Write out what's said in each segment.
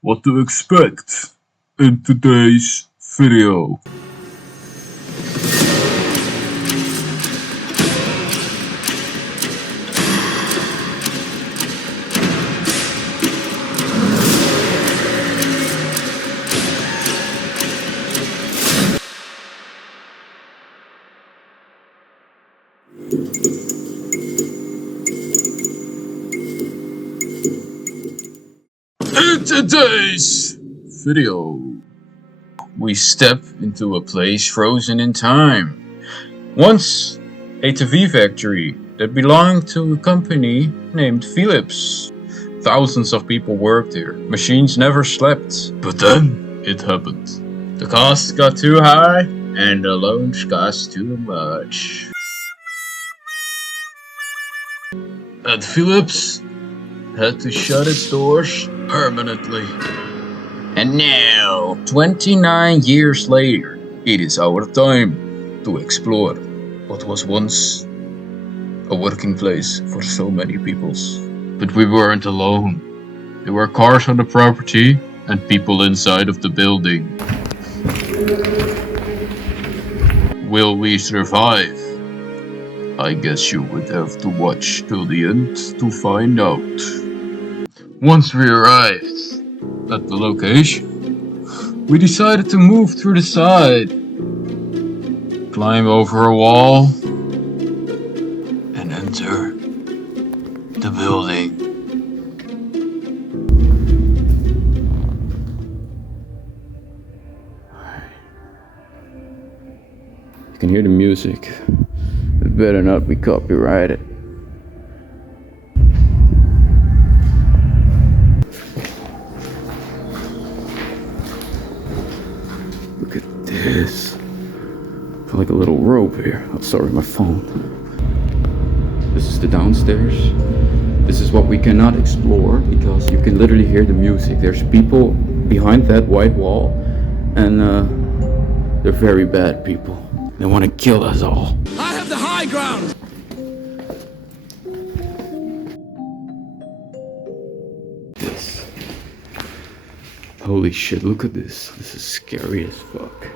what to expect in today's video. In today's video, we step into a place frozen in time. Once a TV factory that belonged to a company named Philips. Thousands of people worked here. Machines never slept. But then it happened. The costs got too high and the loans cost too much. And Philips had to shut its doors permanently. And now, 29 years later, it is our time to explore what was once a working place for so many peoples. But we weren't alone. There were cars on the property and people inside of the building. Will we survive? I guess you would have to watch till the end to find out. Once we arrived at the location, we decided to move through the side, climb over a wall, and enter the building. You can hear the music. It better not be copyrighted. Look at this. I feel like a little rope here. Oh, sorry, my phone. This is the downstairs. This is what we cannot explore because you can literally hear the music. There's people behind that white wall and they're very bad people. They want to kill us all. I have the high ground! This. Holy shit, look at this. This is scary as fuck.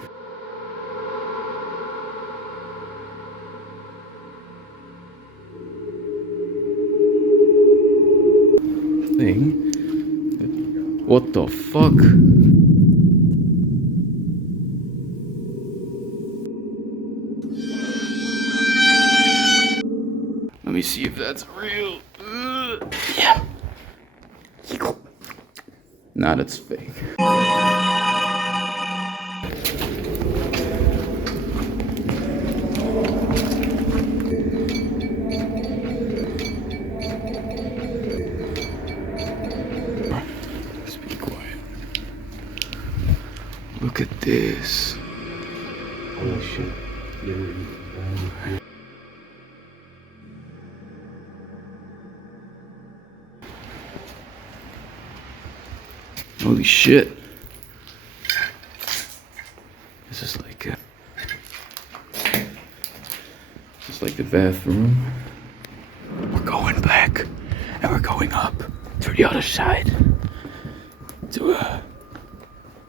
Thing. What the fuck? Let me see if that's real. Yeah. Nah, that's fake. Let's be quiet. Look at this. Oh shit. Holy shit. This is like the bathroom. We're going back and we're going up through the other side to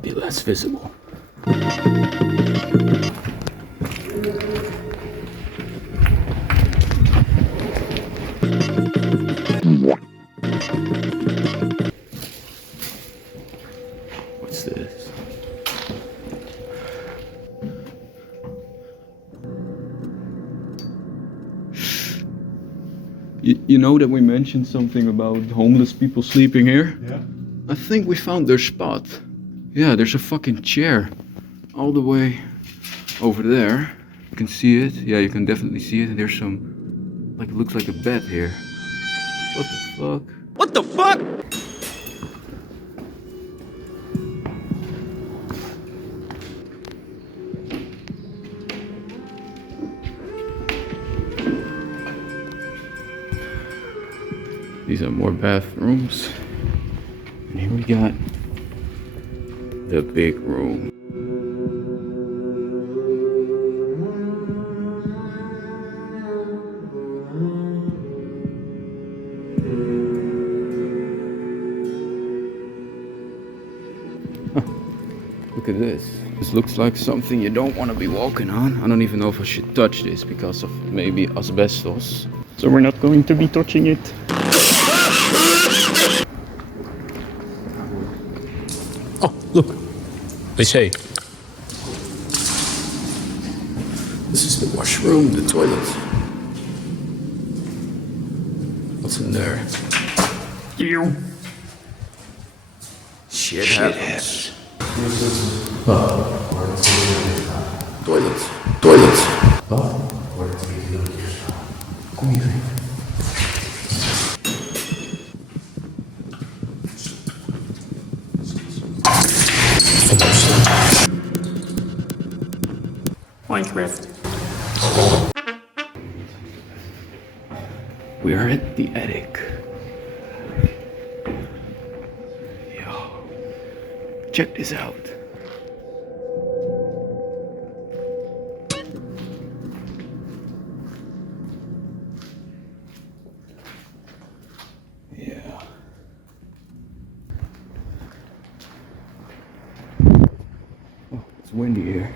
be less visible. What's this? You know that we mentioned something about homeless people sleeping here? Yeah. I think we found their spot. Yeah, there's a fucking chair all the way over there. You can see it. Yeah, you can definitely see it. And there's some, like, it looks like a bed here. What the fuck? What the fuck? These are more bathrooms. And here we got the big room. Look at this. This looks like something you don't want to be walking on. I don't even know if I should touch this because of maybe asbestos. So we're not going to be touching it. Oh, look. They say. This is the washroom, the toilet. What's in there? You. Shit happens. Toilet. Kom hier. Minecraft. We are at the attic. Yo, check this out. Yeah. Oh, it's windy here.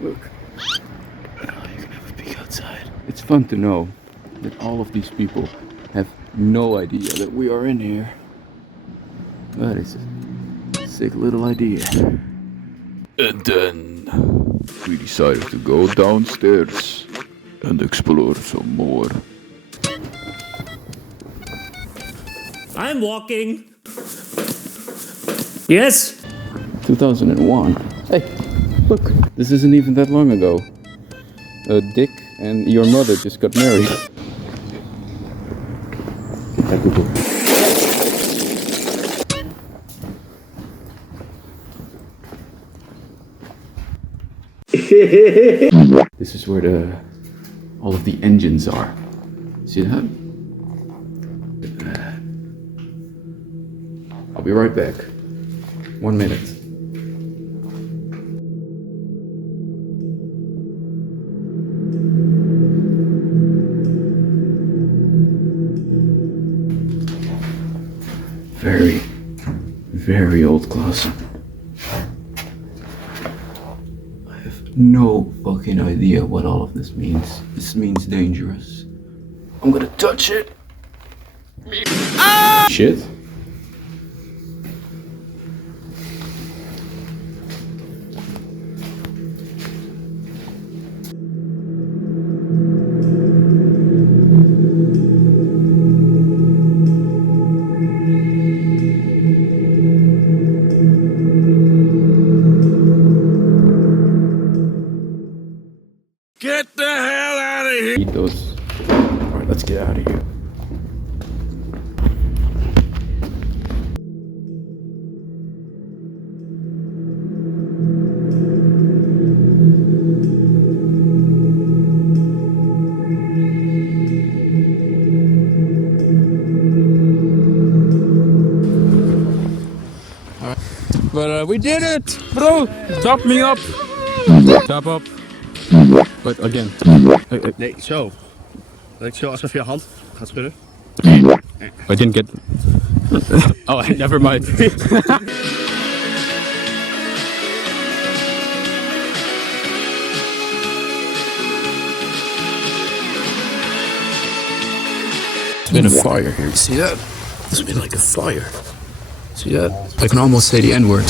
Look. Oh, you can have a peek outside. It's fun to know that all of these people have no idea that we are in here. That is a sick little idea. And then we decided to go downstairs and explore some more. I'm walking. Yes. 2001. Hey, look, this isn't even that long ago. Dick and your mother just got married. This is where all of the engines are. See that? Look at that. I'll be right back. 1 minute. Very, very old closet. I have no fucking idea what all of this means. This means dangerous. I'm gonna touch it. Ah! Shit. Get the hell out of here! Eat those. Alright, let's get out of here. But we did it! Bro, top me up! Top up. But again. Nee, zo. Dat ik zo alsof je hand gaat schudden. I didn't get... Oh, never mind. It's been a fire here. See that? It's been like a fire. See that? I can almost say the N-word.